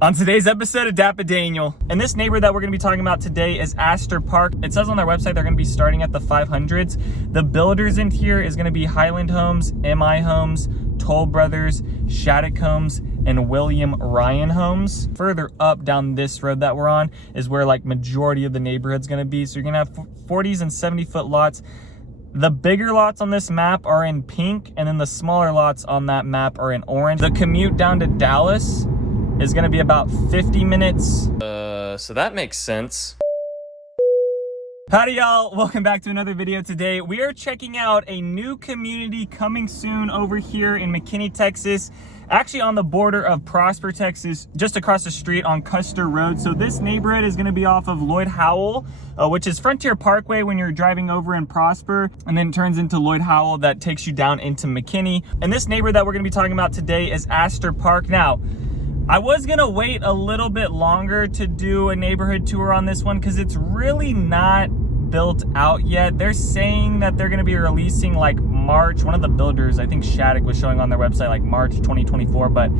On today's episode of DAPA.DANIEL, and this neighborhood that we're going to be talking about today is Aster Park. It says on their website they're going to be starting at the 500s. The builders in here is going to be Highland Homes, MI Homes, Toll Brothers, Shattuck Homes, and William Ryan Homes. Further up down this road that we're on is where like majority of the neighborhood's going to be. So you're going to have 40s and 70-foot lots. The bigger lots on this map are in pink, and then the smaller lots on that map are in orange. The commute down to Dallas is going to be about 50 minutes. So that makes sense. Howdy y'all, welcome back to another video. Today we are checking out a new community coming soon over here in McKinney, Texas. Actually on the border of Prosper, Texas, just across the street on Custer Road. So this neighborhood is going to be off of Lloyd Howell, which is Frontier Parkway when you're driving over in Prosper, and then turns into Lloyd Howell that takes you down into McKinney. And this neighborhood that we're going to be talking about today is Aster Park. Now, I was gonna wait a little bit longer to do a neighborhood tour on this one because it's really not built out yet. They're saying that they're gonna be releasing like March. One of the builders, I think Shattuck, was showing on their website like March 2024, but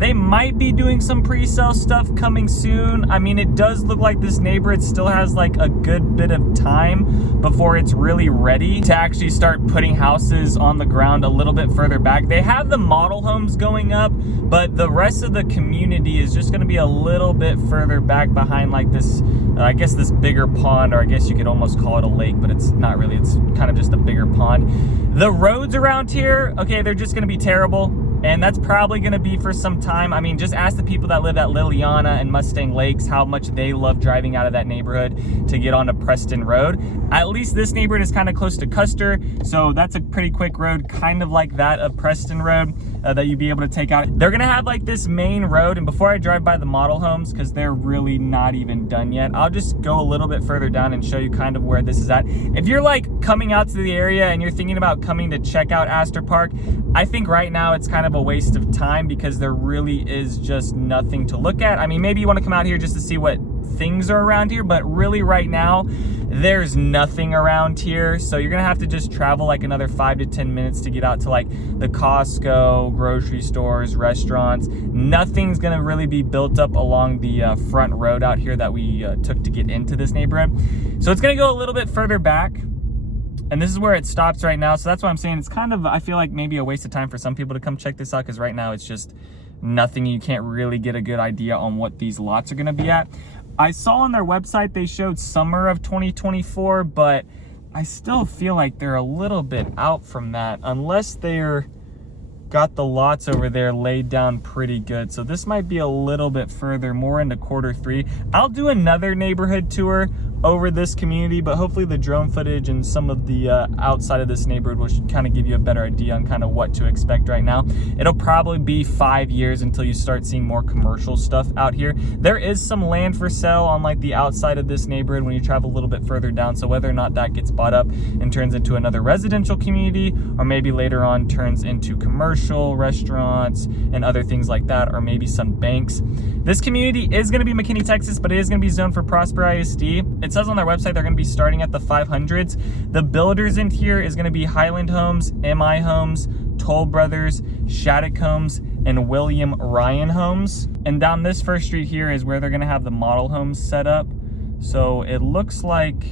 they might be doing some pre-sale stuff coming soon. I mean, it does look like this neighborhood still has like a good bit of time before it's really ready to actually start putting houses on the ground a little bit further back. They have the model homes going up, but the rest of the community is just going to be a little bit further back behind like this, I guess this bigger pond, or I guess you could almost call it a lake, but it's not really. It's kind of just a bigger pond. The roads around here, okay, they're just going to be terrible. And that's probably going to be for some time. I mean, just ask the people that live at Liliana and Mustang Lakes how much they love driving out of that neighborhood to get onto Preston Road. At least this neighborhood is kind of close to Custer, so that's a pretty quick road, kind of like that of Preston Road, that you'd be able to take out. They're going to have like this main road, and before I drive by the model homes, because they're really not even done yet, I'll just go a little bit further down and show you kind of where this is at. If you're like coming out to the area and you're thinking about coming to check out Aster Park, I think right now it's kind of a waste of time because there really is just nothing to look at. I mean, maybe you want to come out here just to see what things are around here, but really right now there's nothing around here. So you're gonna have to just travel like another 5 to 10 minutes to get out to like the Costco, grocery stores, restaurants. Nothing's gonna really be built up along the front road out here that we took to get into this neighborhood. So it's gonna go a little bit further back. And this is where it stops right now. So that's why I'm saying it's kind of, I feel like maybe a waste of time for some people to come check this out, because right now it's just nothing. You can't really get a good idea on what these lots are going to be at. I saw on their website they showed summer of 2024, but I still feel like they're a little bit out from that, unless they're got the lots over there laid down pretty good. So this might be a little bit further, more into Q3. I'll do another neighborhood tour over this community, but hopefully the drone footage and some of the outside of this neighborhood will kind of give you a better idea on kind of what to expect right now. It'll probably be 5 years until you start seeing more commercial stuff out here. There is some land for sale on like the outside of this neighborhood when you travel a little bit further down. So whether or not that gets bought up and turns into another residential community, or maybe later on turns into commercial restaurants and other things like that, or maybe some banks. This community is going to be McKinney, Texas, but it is going to be zoned for Prosper ISD. It says on their website they're going to be starting at the 500s. The builders in here is going to be Highland Homes, MI Homes, Toll Brothers, Shattuck Homes, and William Ryan Homes. And down this first street here is where they're going to have the model homes set up. So it looks like,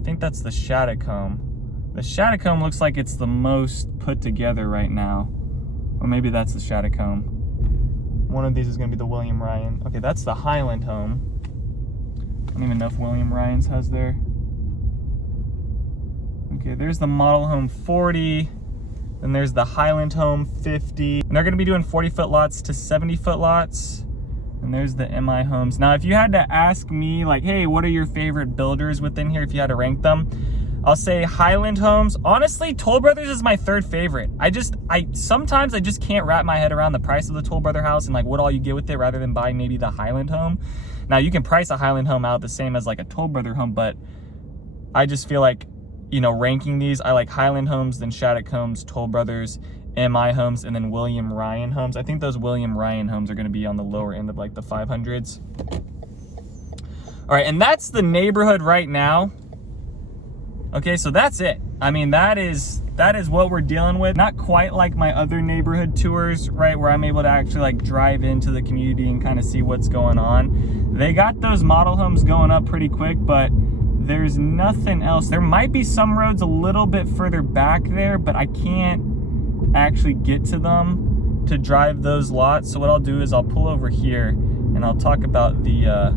I think that's the Shattuck home. The Shattuck home looks like it's the most put together right now. Or maybe that's the Shattuck home. One of these is going to be the William Ryan. Okay, that's the Highland home. I don't even know if William Ryan's has there. Okay, there's the model home 40. Then there's the Highland home 50. And they're going to be doing 40-foot lots to 70-foot lots. And there's the MI homes. Now, if you had to ask me, like, hey, what are your favorite builders within here if you had to rank them? I'll say Highland Homes. Honestly, Toll Brothers is my third favorite. Sometimes I just can't wrap my head around the price of the Toll Brother house and like what all you get with it, rather than buying maybe the Highland home. Now you can price a Highland home out the same as like a Toll Brother home, but I just feel like, you know, ranking these, I like Highland Homes, then Shattuck Homes, Toll Brothers, MI Homes, and then William Ryan Homes. I think those William Ryan Homes are going to be on the lower end of like the 500s. All right, and that's the neighborhood right now. Okay, so that's it. I mean, that is what we're dealing with. Not quite like my other neighborhood tours, right, where I'm able to actually like drive into the community and kind of see what's going on. They got those model homes going up pretty quick, but there's nothing else. There might be some roads a little bit further back there, but I can't actually get to them to drive those lots. So what I'll do is I'll pull over here and I'll talk about the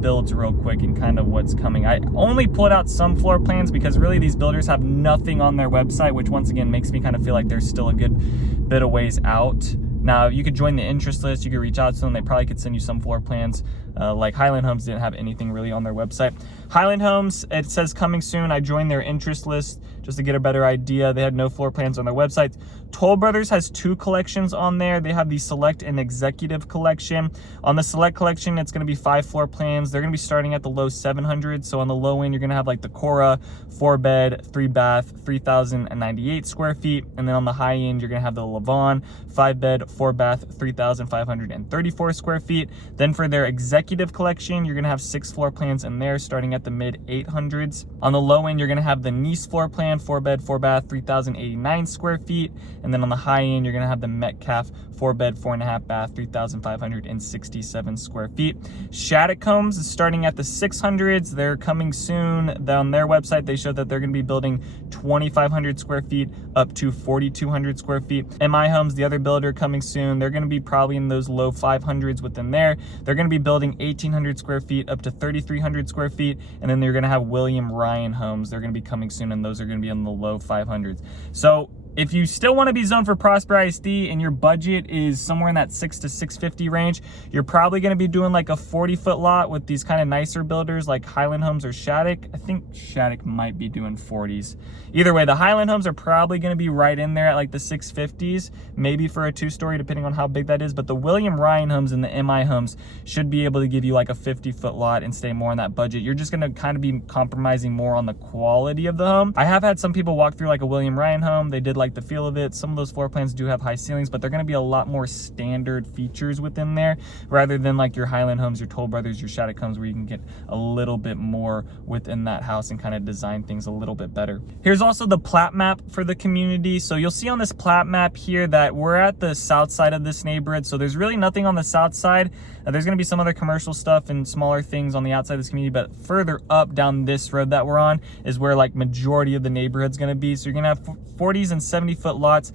builds real quick and kind of what's coming. I only pulled out some floor plans because really these builders have nothing on their website, which once again makes me kind of feel like there's still a good bit of ways out. Now, you could join the interest list, you could reach out to them, they probably could send you some floor plans. Like Highland Homes didn't have anything really on their website. Highland Homes, it says coming soon. I joined their interest list just to get a better idea. They had no floor plans on their website. Toll Brothers has 2 collections on there. They have the Select and Executive collection. On the Select collection, it's gonna be 5 floor plans. They're gonna be starting at the low 700s. So on the low end, you're gonna have like the Cora, 4-bed, 3-bath, 3,098 square feet. And then on the high end, you're gonna have the Levon, 5-bed, 4-bath, 3,534 square feet. Then for their Executive collection, you're gonna have 6 floor plans in there starting at the mid 800s. On the low end, you're gonna have the Nice floor plan, 4-bed, 4-bath, 3,089 square feet. And then on the high end, you're gonna have the Metcalf 4-bed, 4.5-bath, 3,567 square feet. Shattuck Homes is starting at the 600s. They're coming soon. On their website, they show that they're gonna be building 2,500 square feet up to 4,200 square feet. MI Homes, the other builder, coming soon. They're gonna be probably in those low 500s within there. They're gonna be building 1,800 square feet up to 3,300 square feet. And then they're gonna have William Ryan Homes. They're gonna be coming soon, and those are gonna be in the low 500s. So if you still want to be zoned for Prosper ISD and your budget is somewhere in that 6 to 650 range, you're probably going to be doing like a 40-foot lot with these kind of nicer builders like Highland Homes or Shattuck. I think Shattuck might be doing 40s. Either way, the Highland Homes are probably going to be right in there at like the 650s, maybe for a 2-story, depending on how big that is. But the William Ryan Homes and the MI Homes should be able to give you like a 50-foot lot and stay more on that budget. You're just going to kind of be compromising more on the quality of the home. I have had some people walk through like a William Ryan home. They did like the feel of it. Some of those floor plans do have high ceilings, but they're going to be a lot more standard features within there rather than like your Highland Homes, your Toll Brothers, your Shattuck Homes, where you can get a little bit more within that house and kind of design things a little bit better. Here's also the plat map for the community. So you'll see on this plat map here that we're at the south side of this neighborhood. So there's really nothing on the south side. There's going to be some other commercial stuff and smaller things on the outside of this community, but further up down this road that we're on is where like majority of the neighborhood's going to be. So you're going to have 40s and 70-foot lots.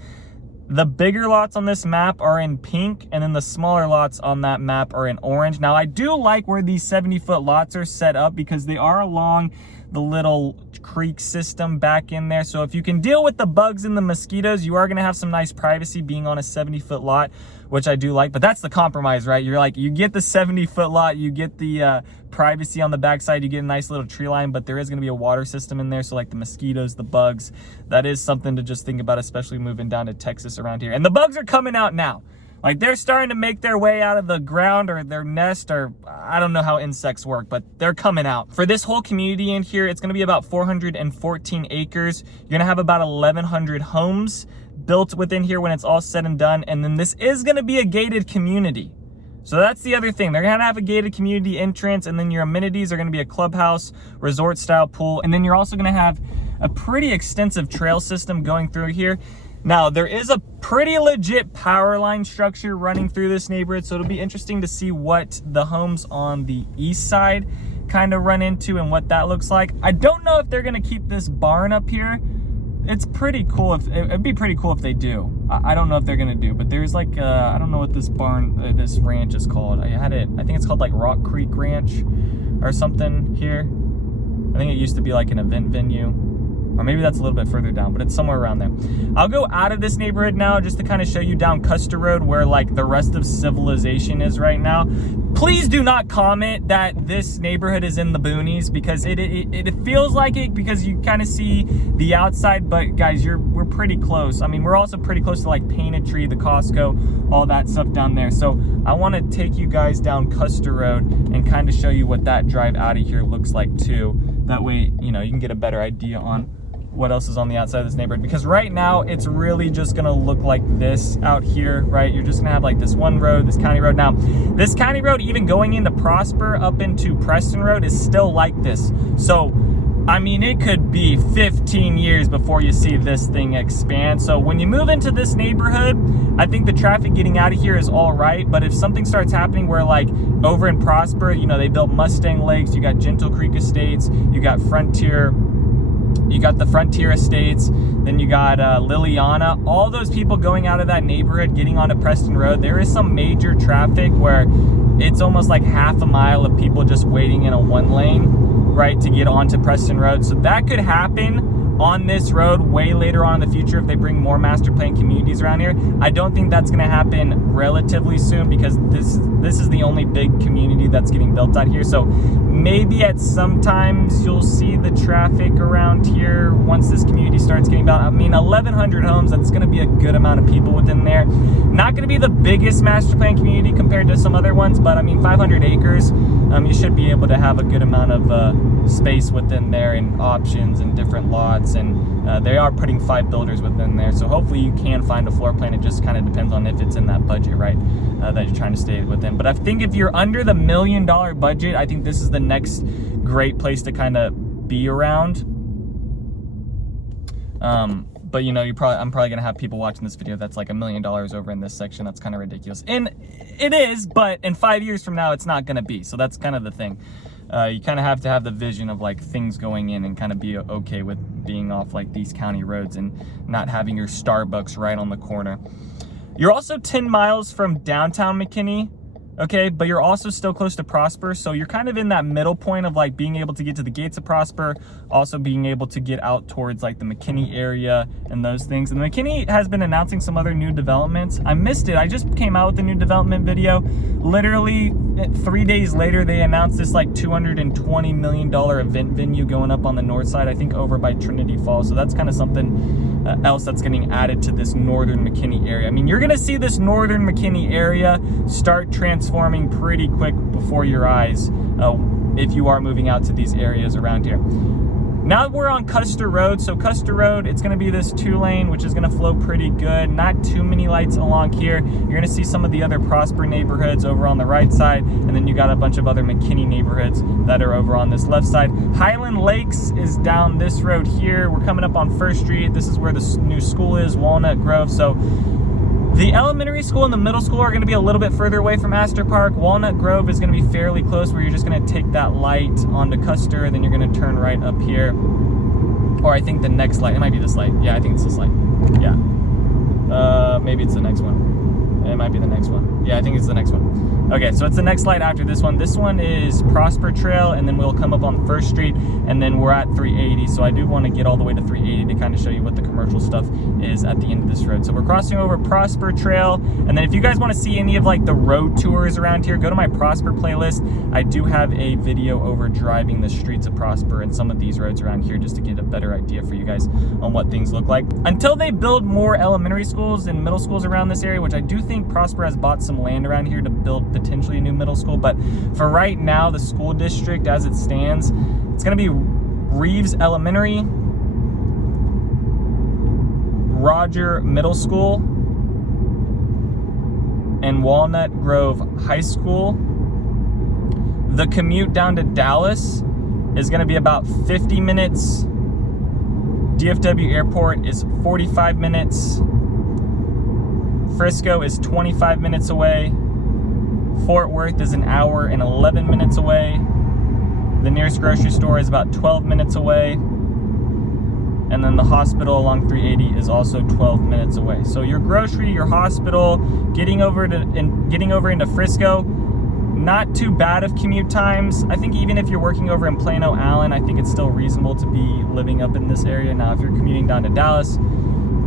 The bigger lots on this map are in pink, and then the smaller lots on that map are in orange. Now, I do like where these 70-foot lots are set up because they are along the little creek system back in there. So if you can deal with the bugs and the mosquitoes, you are going to have some nice privacy being on a 70-foot lot, which I do like. But that's the compromise, right? You're like, you get the 70-foot lot, you get the privacy on the backside, you get a nice little tree line, but there is going to be a water system in there. So like the mosquitoes, the bugs, that is something to just think about, especially moving down to Texas around here. And the bugs are coming out now. Like they're starting to make their way out of the ground or their nest, or I don't know how insects work, but they're coming out. For this whole community in here, it's gonna be about 414 acres. You're gonna have about 1,100 homes built within here when it's all said and done. And then this is gonna be a gated community. So that's the other thing. They're gonna have a gated community entrance, and then your amenities are gonna be a clubhouse, resort style pool. And then you're also gonna have a pretty extensive trail system going through here. Now, there is a pretty legit power line structure running through this neighborhood, so it'll be interesting to see what the homes on the east side kind of run into and what that looks like. I don't know if they're going to keep this barn up here. It's pretty cool. It'd be pretty cool if they do. I don't know if they're going to do, but there's like, I don't know what this barn, this ranch is called. I think it's called like Rock Creek Ranch or something here. I think it used to be like an event venue. Or maybe that's a little bit further down, but it's somewhere around there. I'll go out of this neighborhood now just to kind of show you down Custer Road where like the rest of civilization is right now. Please do not comment that this neighborhood is in the boonies, because it feels like it because you kind of see the outside, but guys, we're pretty close. I mean, we're also pretty close to like Painted Tree, the Costco, all that stuff down there. So I want to take you guys down Custer Road and kind of show you what that drive out of here looks like too. That way, you know, you can get a better idea on what else is on the outside of this neighborhood, because right now it's really just gonna look like this out here, right? You're just gonna have like this one road, this county road. Now, this county road, even going into Prosper up into Preston Road, is still like this. So I mean, it could be 15 years before you see this thing expand. So when you move into this neighborhood, I think the traffic getting out of here is all right. But if something starts happening where, like, over in Prosper, you know, they built Mustang Lakes, you got Gentle Creek Estates, you got Frontier, you got the Frontier Estates, then you got Liliana, all those people going out of that neighborhood, getting onto Preston Road, there is some major traffic where it's almost like half a mile of people just waiting in a one lane, right, to get onto Preston Road. So that could happen on this road way later on in the future if they bring more master plan communities around here. I don't think that's going to happen relatively soon because this is the only big community that's getting built out here. So maybe at some times you'll see the traffic around here once this community starts getting built. I mean, 1,100 homes, that's going to be a good amount of people within there. Not going to be the biggest master plan community compared to some other ones, but I mean, 500 acres, you should be able to have a good amount of space within there and options and different lots. And they are putting 5 builders within there, so hopefully you can find a floor plan. It just kind of depends on if it's in that budget, right, that you're trying to stay within. But I think if you're under the $1 million budget, I think this is the next great place to kind of be around. But you know, I'm probably gonna have people watching this video that's like $1 million over in this section. That's kind of ridiculous, and it is. But in 5 years from now, it's not gonna be. So that's kind of the thing. You kind of have to have the vision of like things going in and kind of be okay with being off like these county roads and not having your Starbucks right on the corner. You're also 10 miles from downtown McKinney, okay, but you're also still close to Prosper, so you're kind of in that middle point of like being able to get to the gates of Prosper, also being able to get out towards like the McKinney area and those things. And McKinney has been announcing some other new developments. I missed it. I just came out with a new development video. Literally 3 days later, they announced this like $220 million event venue going up on the north side, I think over by Trinity Falls. So that's kind of something else that's getting added to this northern McKinney area. I mean, you're gonna see this northern McKinney area start transforming pretty quick before your eyes if you are moving out to these areas around here. Now we're on Custer Road. So Custer Road, it's gonna be this 2-lane, which is gonna flow pretty good. Not too many lights along here. You're gonna see some of the other Prosper neighborhoods over on the right side, and then you got a bunch of other McKinney neighborhoods that are over on this left side. Highland Lakes is down this road here. We're coming up on 1st Street. This is where the new school is, Walnut Grove. So the elementary school and the middle school are going to be a little bit further away from Aster Park. Walnut Grove is going to be fairly close, where you're just going to take that light onto Custer, and then you're going to turn right up here. Or I think the next light, it might be this light. Yeah, I think it's this light. Yeah. Maybe it's the next one. It might be the next one. Yeah, I think it's the next one. Okay, so it's the next light after this one. This one is Prosper Trail, and then we'll come up on 1st Street, and then we're at 380. So I do want to get all the way to 380 to kind of show you what the commercial stuff is at the end of this road. So we're crossing over Prosper Trail, and then if you guys want to see any of like the road tours around here, go to my Prosper playlist. I do have a video over driving the streets of Prosper and some of these roads around here just to get a better idea for you guys on what things look like. Until they build more elementary schools and middle schools around this area, which I do think Prosper has bought some land around here to build potentially a new middle school, but for right now, the school district as it stands, it's going to be Reeves Elementary, Roger Middle School, and Walnut Grove High School. The commute down to Dallas is going to be about 50 minutes. DFW Airport is 45 minutes. Frisco is 25 minutes away. Fort Worth is an hour and 11 minutes away. The nearest grocery store is about 12 minutes away. And then the hospital along 380 is also 12 minutes away. So your grocery, your hospital, getting over into Frisco, not too bad of commute times. I think even if you're working over in Plano, Allen, I think it's still reasonable to be living up in this area. Now, if you're commuting down to Dallas,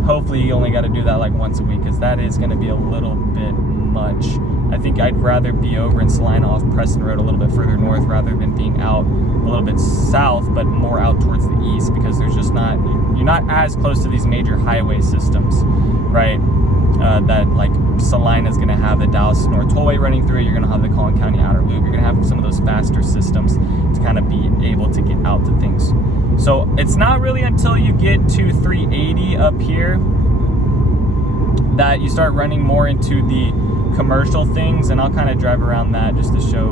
hopefully you only got to do that like once a week, because that is going to be a little bit much. I think I'd rather be over in Salina off Preston Road a little bit further north rather than being out a little bit south, but more out towards the east, because there's just not, you're not as close to these major highway systems, right? That like Salina is going to have the Dallas North Tollway running through it. You're going to have the Collin County Outer Loop. You're going to have some of those faster systems to kind of be able to get out to things. So it's not really until you get to 380 up here that you start running more into the commercial things, and I'll kind of drive around that just to show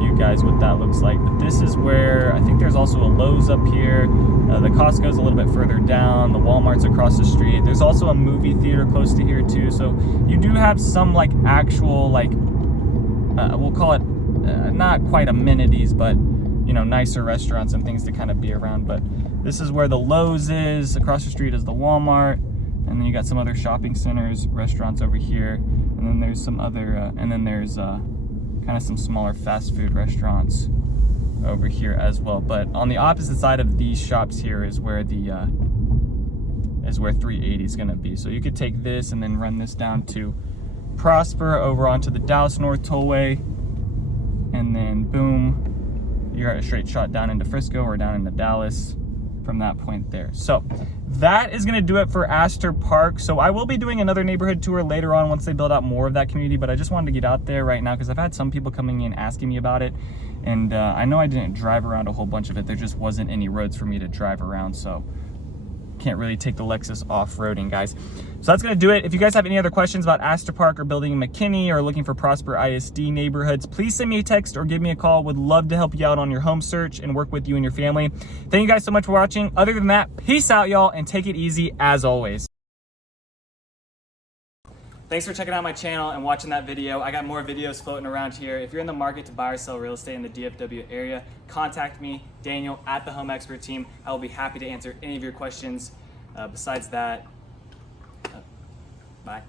you guys what that looks like. But this is where, I think there's also a Lowe's up here. The Costco's a little bit further down. The Walmart's across the street. There's also a movie theater close to here too. So you do have some like actual, like, we'll call it not quite amenities, but you know, nicer restaurants and things to kind of be around. But this is where the Lowe's is. Across the street is the Walmart. And then you got some other shopping centers, restaurants over here. And then there's some other, and then there's kind of some smaller fast food restaurants over here as well. But on the opposite side of these shops here is where the is where 380 is going to be. So you could take this and then run this down to Prosper over onto the Dallas North Tollway, and then boom, you're at a straight shot down into Frisco or down into Dallas from that point there. So that is going to do it for Aster Park. So I will be doing another neighborhood tour later on once they build out more of that community, but I just wanted to get out there right now because I've had some people coming in asking me about it, and I know I didn't drive around a whole bunch of it. There just wasn't any roads for me to drive around, so can't really take the Lexus off-roading, guys. So that's going to do it. If you guys have any other questions about Aster Park or building in McKinney or looking for Prosper ISD neighborhoods, please send me a text or give me a call. Would love to help you out on your home search and work with you and your family. Thank you guys so much for watching. Other than that, peace out, y'all, and take it easy as always. Thanks for checking out my channel and watching that video. I got more videos floating around here. If you're in the market to buy or sell real estate in the DFW area, contact me, Daniel, at the Home Expert Team. I will be happy to answer any of your questions. Besides that, bye.